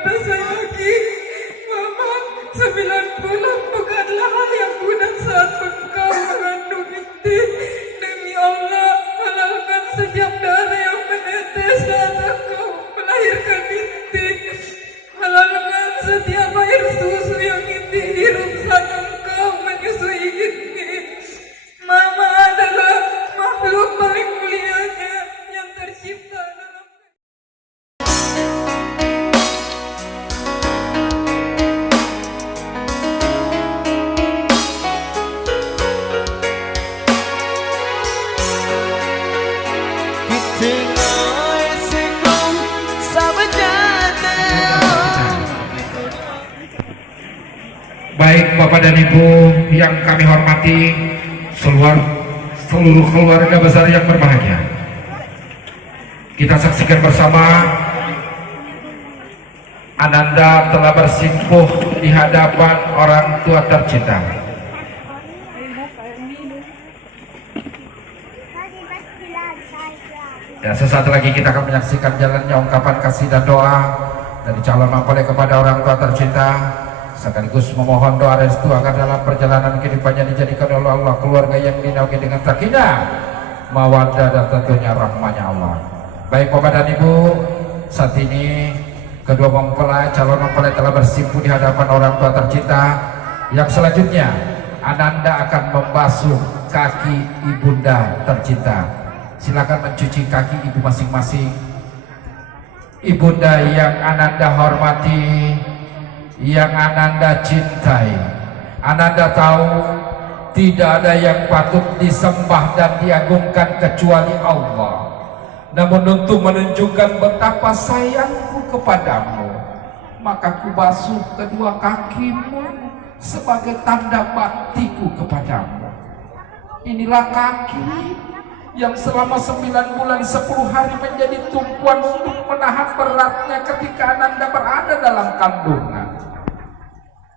kata saya lagi, Mama, 9 bulan bukanlah hal yang mudah saat engkau mengandung inti. Demi Allah, halalkan setiap darah yang menetes saat engkau melahirkan inti. Halalkan setiap air susu yang inti hirup saat engkau menyusui inti. Mama adalah makhluk paling mulianya yang tercipta dalam Baik Bapak dan Ibu yang kami hormati, seluruh keluarga besar yang berbahagia, kita saksikan bersama Ananda telah bersimpuh di hadapan orang tua tercinta. Ya, sesaat lagi kita akan menyaksikan jalannya ungkapan kasih dan doa dari calon mempelai kepada orang tua tercinta, sekaligus memohon doa restu agar dalam perjalanan kehidupannya dijadikan oleh Allah keluarga yang dinaungi dengan sakinah, mawaddah dan tentunya rahmanya Allah. Baik Bapak dan Ibu, saat ini kedua calon mempelai telah bersimpuh di hadapan orang tua tercinta. Yang selanjutnya Ananda akan membasuh kaki ibunda tercinta. Silakan mencuci kaki ibu masing-masing. Ibunda yang Ananda hormati, yang Ananda cintai, Ananda tahu tidak ada yang patut disembah dan diagungkan kecuali Allah. Namun untuk menunjukkan betapa sayangku kepadamu, maka ku basuh kedua kakimu sebagai tanda baktiku kepadamu. Inilah kaki yang selama 9 bulan 10 hari menjadi tumpuan untuk menahan beratnya ketika Ananda berada dalam kandungan.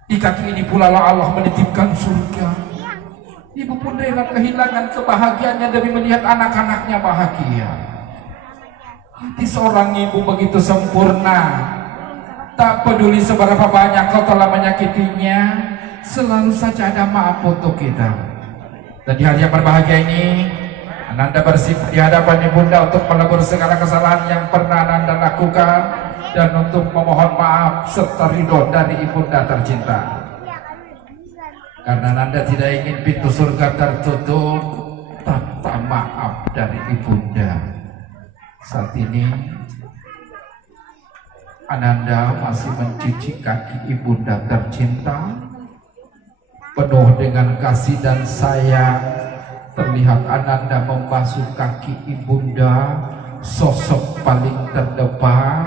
Di kaki ini pula Allah menitipkan surga. Ibu pun rela kehilangan kebahagiaannya demi melihat anak-anaknya bahagia. Hati seorang ibu begitu sempurna. Tak peduli seberapa banyak kau telah menyakitinya, selalu saja ada maaf untuk kita. Dan di hari yang berbahagia ini, Ananda bersimpuh di hadapan ibunda untuk melebur segala kesalahan yang pernah Ananda lakukan dan untuk memohon maaf serta ridho dari ibunda tercinta. Karena Ananda tidak ingin pintu surga tertutup tanpa maaf dari ibunda. Saat ini Ananda masih mencuci kaki ibunda tercinta penuh dengan kasih dan sayang. Terlihat Ananda membasuh kaki ibunda, sosok paling terdepan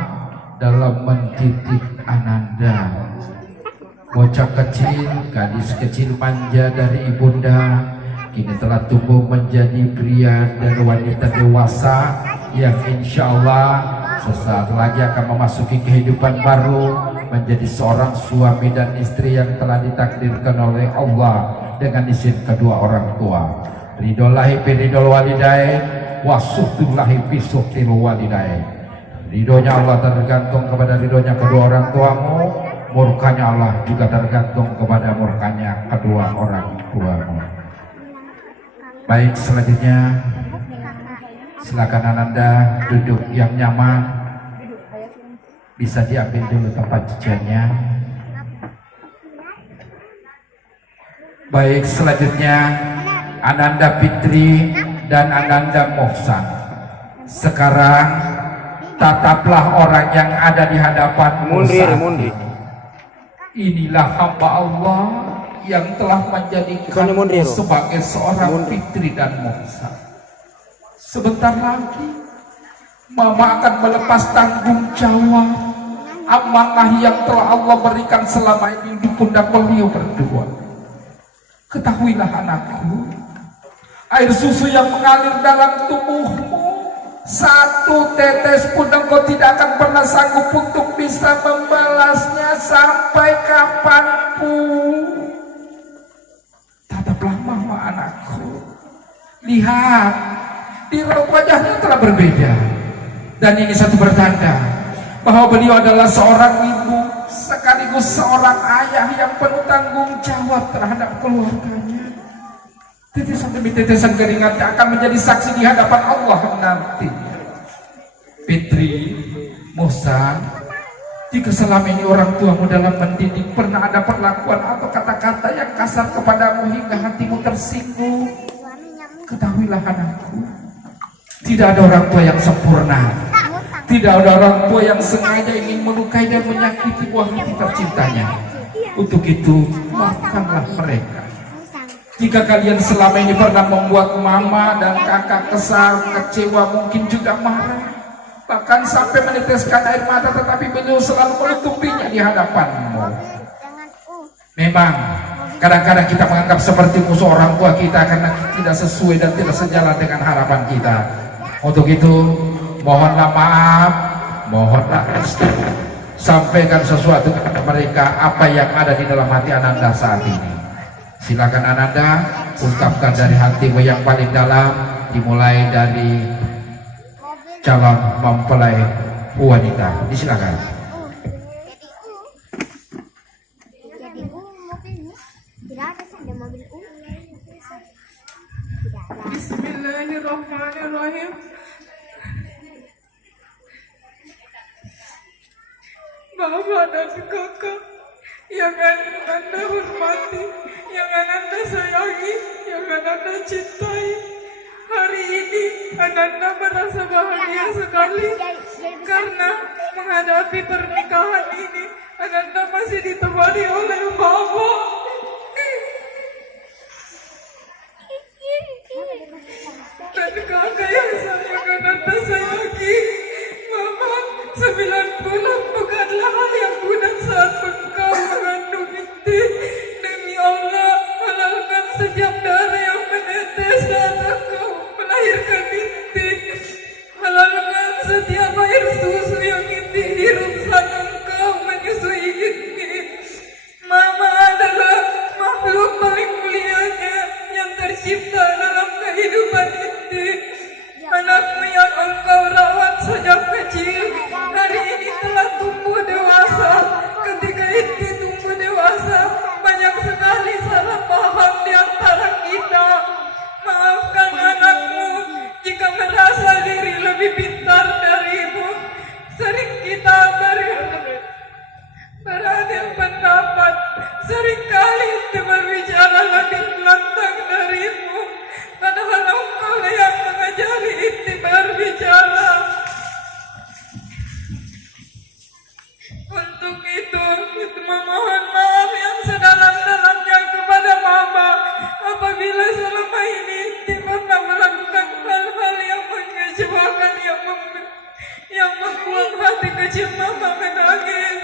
dalam mendidik Ananda. Bocah kecil, gadis kecil manja dari ibunda, kini telah tumbuh menjadi pria dan wanita dewasa yang insya Allah sesaat lagi akan memasuki kehidupan baru, menjadi seorang suami dan istri yang telah ditakdirkan oleh Allah dengan izin kedua orang tua. Ridolahi biridol walidain, wasuhtullahi bisuhtil walidain. Ridhonya Allah tergantung kepada ridhonya kedua orang tuamu, murkanya Allah juga tergantung kepada murkanya kedua orang tuamu. Baik, selanjutnya silakan Ananda duduk yang nyaman. Bisa diambil dulu tempat jajannya. Baik, selanjutnya Ananda Fitri dan Ananda Mohsan. Sekarang tataplah orang yang ada di hadapanmu saat ini. Inilah hamba Allah yang telah menjadikanmu sebagai seorang Fitri dan Mohsan. Sebentar lagi Mama akan melepas tanggung jawab amanah yang telah Allah berikan selama ini di pundak beliau berdua. Ketahuilah anakku, air susu yang mengalir dalam tubuhmu, satu tetes pun engkau tidak akan pernah sanggup untuk bisa membalasnya sampai kapanpun. Tataplah Mama anakku. Lihat, di raut wajahnya telah berbeda. Dan ini satu pertanda bahwa beliau adalah seorang ibu sekaligus seorang ayah yang penuh tanggung jawab terhadap keluarganya. Tetesan demi tetesan keringatnya akan menjadi saksi di hadapan Allah nanti. Fitri, Musa, jika selama ini orang tuamu dalam mendidik pernah ada perlakuan atau kata-kata yang kasar kepadamu hingga hatimu tersinggung, ketahuilah anakku, tidak ada orang tua yang sempurna. Tidak ada orang tua yang sengaja ingin melukai dan menyakiti buah hati tercintanya. Untuk itu, maafkanlah mereka. Jika kalian selama ini pernah membuat mama dan kakak kesal, kecewa, mungkin juga marah, bahkan sampai meneteskan air mata, tetapi beliau selalu menutupinya di hadapanmu. Memang, kadang-kadang kita menganggap seperti musuh orang tua kita karena tidak sesuai dan tidak sejalan dengan harapan kita. Untuk itu, mohonlah maaf, mohonlah restu. Sampaikan sesuatu kepada mereka apa yang ada di dalam hati Ananda saat ini. Silakan Ananda, ungkapkan dari hatimu yang paling dalam, dimulai dari calon mempelai wanita. Disilakan. Bismillahirrahmanirrahim. Bapak dan kakak yang Ananda hormati, yang Ananda sayangi, yang Ananda cintai, hari ini Ananda merasa bahagia sekali karena menghadapi pernikahan ini Ananda masih ditemani oleh Bapak dan kakak yang Ananda sayangi. Mama, 9 bulan bukanlah hal yang mudah saat engkau mengandung inti. Demi Allah, halalkan setiap darah yang menetes saat engkau melahirkan inti. Halalkan setiap air susu yang inti hirup saat engkau menyusui inti. Mama adalah makhluk paling mulianya yang tercipta dalam kehidupan inti. Anakmu yang engkau rawat sejak kecil hari ini telah tumbuh dewasa. Ketika inti tumbuh dewasa, banyak sekali salah paham di antara kita. Maafkan anakmu jika merasa diri lebih pintar darimu. Sering kita beradil pendapat, seringkali inti berbicara lebih lantang darimu. Padahal engkau yang mengajari inti berbicara. Untuk itu memohon maaf yang sedalam-dalamnya kepada Mama apabila selama ini inti pernah melakukan hal-hal yang mengecewakan, yang membuat hati kecil Mama menangis.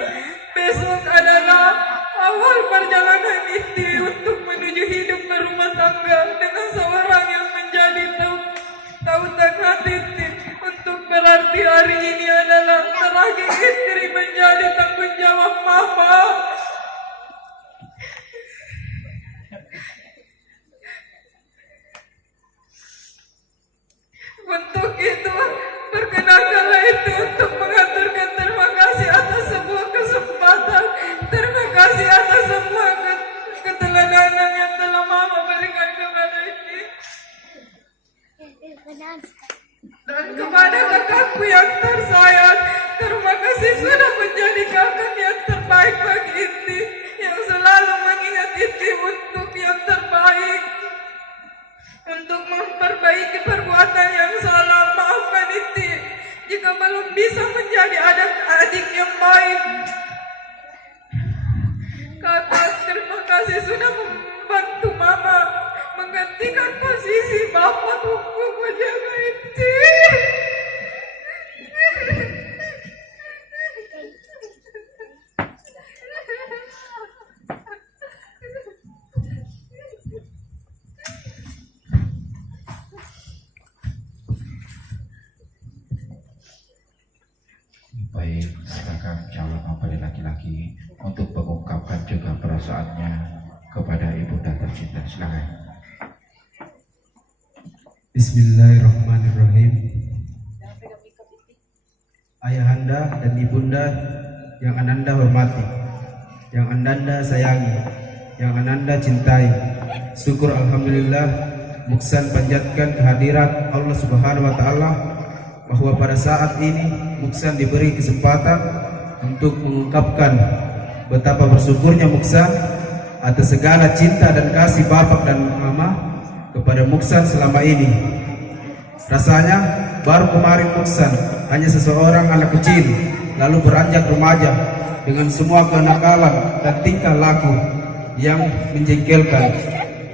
Besok adalah awal perjalanan inti untuk menuju hidup berumah tangga dengan seorang yang menjadi tautan hati inti. Untuk berarti hari ini adalah terakhir istri menjadi tanggung jawab Mama. Untuk itu, perkenankanlah itu untuk mengaturkan terima kasih atas sebuah kesempatan. Terima kasih atas semua keteladanan yang telah Mama berikan kepada ini. Dan kepada kakakku yang tersayang, terima kasih sudah menjadi kakak yang terbaik bagi inti, yang selalu mengingat inti untuk yang terbaik. Untuk memperbaiki perbuatan yang salah, maafkan inti jika belum bisa menjadi adik yang baik. Kakak terima kasih sudah membantu Mama menggantikan posisi Bapak untuk menjaga inti. Baik, silakan calon mempelai laki-laki untuk mengungkapkan juga perasaannya kepada ibunda tercinta. Silakan. Bismillahirrahmanirrahim. Ayahanda ayahanda dan ibunda yang Ananda hormati, yang Ananda sayangi, yang Ananda cintai. Syukur alhamdulillah Muksan panjatkan kehadirat Allah Subhanahu wa taala bahwa pada saat ini Muksan diberi kesempatan untuk mengungkapkan betapa bersyukurnya Muksan atas segala cinta dan kasih bapak dan mama kepada Muksan selama ini. Rasanya baru kemarin Muksan hanya seseorang anak kecil, lalu beranjak remaja dengan semua kenakalan dan tingkah laku yang menjengkelkan.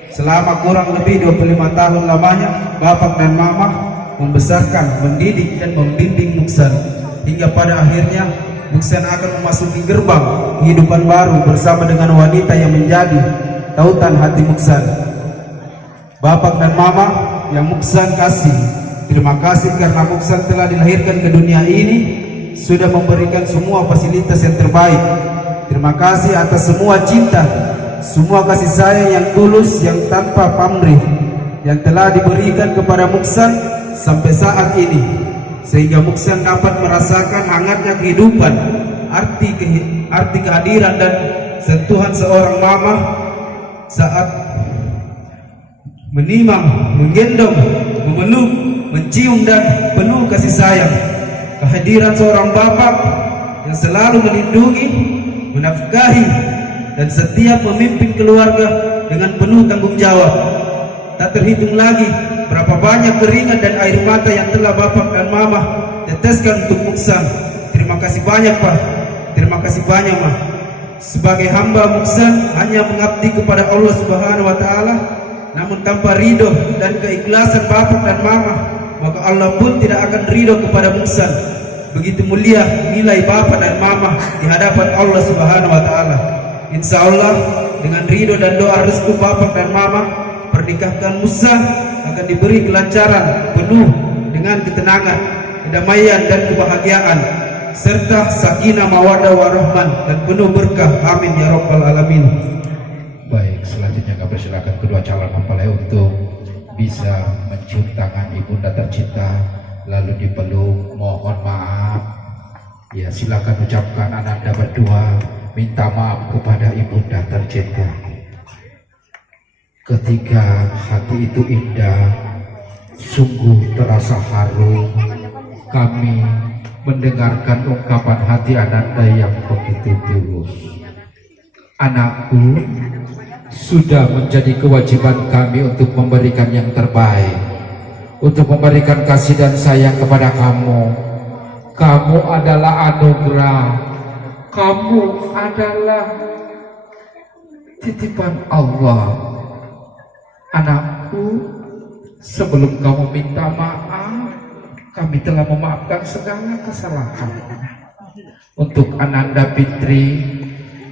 Selama kurang lebih 25 tahun lamanya bapak dan mama membesarkan, mendidik dan membimbing Muksan hingga pada akhirnya Muksan akan memasuki gerbang kehidupan baru bersama dengan wanita yang menjadi tautan hati Muksan. Bapak dan mama yang Muksan kasih, terima kasih karena Muksan telah dilahirkan ke dunia ini, sudah memberikan semua fasilitas yang terbaik. Terima kasih atas semua cinta, semua kasih sayang yang tulus, yang tanpa pamrih, yang telah diberikan kepada Muksan sampai saat ini, sehingga Muksan dapat merasakan hangatnya kehidupan, arti kehadiran dan sentuhan seorang mama saat menimang, menggendong, memeluk, mencium dan penuh kasih sayang. Kehadiran seorang bapak yang selalu melindungi, menafkahi dan setiap memimpin keluarga dengan penuh tanggung jawab. Tak terhitung lagi berapa banyak keringat dan air mata yang telah bapak dan mama teteskan untuk Muksan. Terima kasih banyak Pak, terima kasih banyak Ma. Sebagai hamba Muksan hanya mengabdi kepada Allah Subhanahu wa taala, namun tanpa ridho dan keikhlasan bapak dan mama, maka Allah pun tidak akan ridho kepada Muksan. Begitu mulia nilai bapak dan mama di hadapan Allah Subhanahu wa taala. Insya Allah dengan ridho dan doa restu bapak dan mama, pernikahan Muksan akan diberi kelancaran penuh dengan ketenangan, kedamaian dan kebahagiaan, serta sakinah mawaddah warahman dan penuh berkah. Amin ya rabbal alamin. Baik, selanjutnya kami persilakan kedua calon mempelai untuk bisa mencium tangan ibunda tercinta lalu dipeluk. Mohon maaf ya, silakan ucapkan Ananda berdua minta maaf kepada ibunda tercinta. Ketika hati itu indah, sungguh terasa haru kami mendengarkan ungkapan hati Ananda yang begitu tulus. Anakku, sudah menjadi kewajiban kami untuk memberikan yang terbaik, untuk memberikan kasih dan sayang kepada kamu. Kamu adalah anugerah, kamu adalah titipan Allah. Anakku, sebelum kamu minta maaf, kami telah memaafkan segala kesalahan. Untuk Ananda Fitri,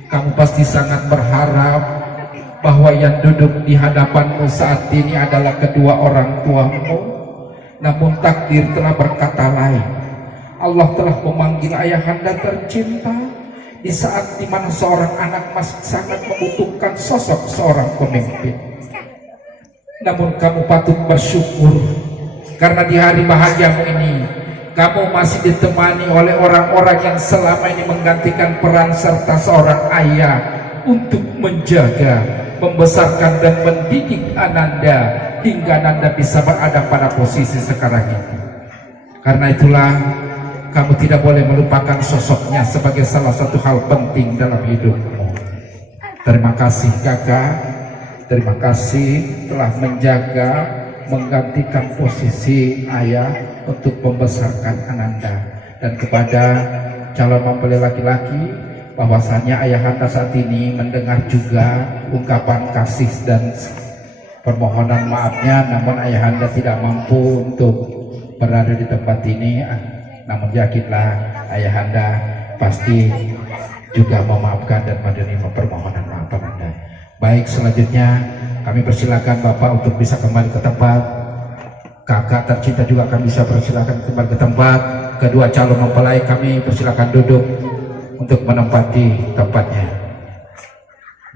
kamu pasti sangat berharap bahwa yang duduk di hadapanmu saat ini adalah kedua orang tuamu. Namun takdir telah berkata lain. Allah telah memanggil ayahanda tercinta di saat dimana seorang anak masih sangat membutuhkan sosok seorang pemimpin. Namun kamu patut bersyukur karena di hari bahagiamu ini kamu masih ditemani oleh orang-orang yang selama ini menggantikan peran serta seorang ayah untuk menjaga, membesarkan dan mendidik Ananda hingga Ananda bisa berada pada posisi sekarang ini. Karena itulah kamu tidak boleh melupakan sosoknya sebagai salah satu hal penting dalam hidupmu. Terima kasih kakak, terima kasih telah menjaga, menggantikan posisi ayah untuk membesarkan Ananda. Dan kepada calon mempelai laki-laki, bahwasanya ayahanda saat ini mendengar juga ungkapan kasih dan permohonan maafnya, namun ayahanda tidak mampu untuk berada di tempat ini. Namun yakinlah ayahanda pasti juga memaafkan dan menerima permohonan maaf Anda. Baik, selanjutnya kami persilakan Bapak untuk bisa kembali ke tempat. Kakak tercinta juga akan bisa persilakan kembali ke tempat. Kedua calon mempelai kami persilakan duduk untuk menempati tempatnya.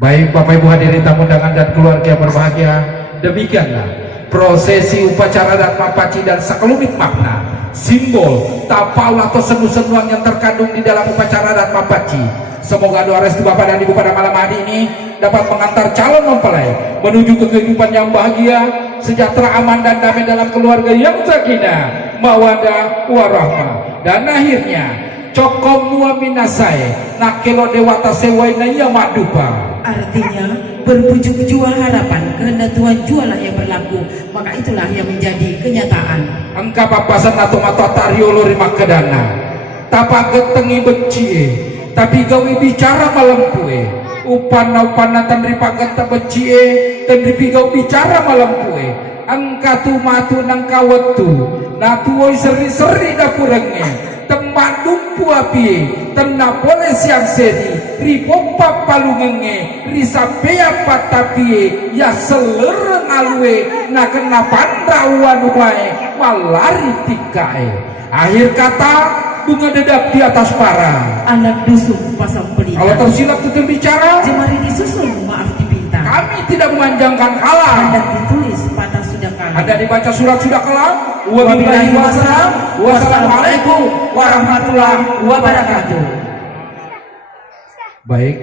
Baik Bapak Ibu hadirin tamu undangan dan keluarga yang berbahagia, demikianlah prosesi upacara adat Mapaci dan sekelumit makna, simbol, tapal atau senu-senuan yang terkandung di dalam upacara adat Mapaci. Semoga doa restu Bapak dan Ibu pada malam hari ini dapat mengantar calon mempelai menuju ke kehidupan yang bahagia, sejahtera, aman dan damai dalam keluarga yang sakinah, mawadah, warahmah. Dan akhirnya cokom mua minasai nakelo dewata sewaina ya madupa. Artinya berbujuk jua harapan, kehendak Tuhan jualah yang berlaku, maka itulah yang menjadi kenyataan. Engkau papasan atau mata tariolo rima kedana tapak getengi beci tapi gawe bicara malam kue upana tandri pagata beci tandri pigau bicara malam kue angka tu matu nang kawetu natuoi seri-seri dapurenge tempat dumpu api tena boleh siang seri ripompa palungenge risapea patapi ya selereng alwe na kena pandrawan wae malari tikae. Akhir kata bunga dedap di atas para Anak dusun pasang pelita, kalau tersilap tutur bicara jemari disusun maaf dipinta, kami tidak memanjangkan kalah. ada ditulis patah sudah kalah. Ada dibaca surat sudah kelar. Wabillahi wasallam. Wassalamualaikum warahmatullahi wabarakatuh. Baik.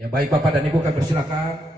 Ya baik Bapak dan Ibu, kami persilakan.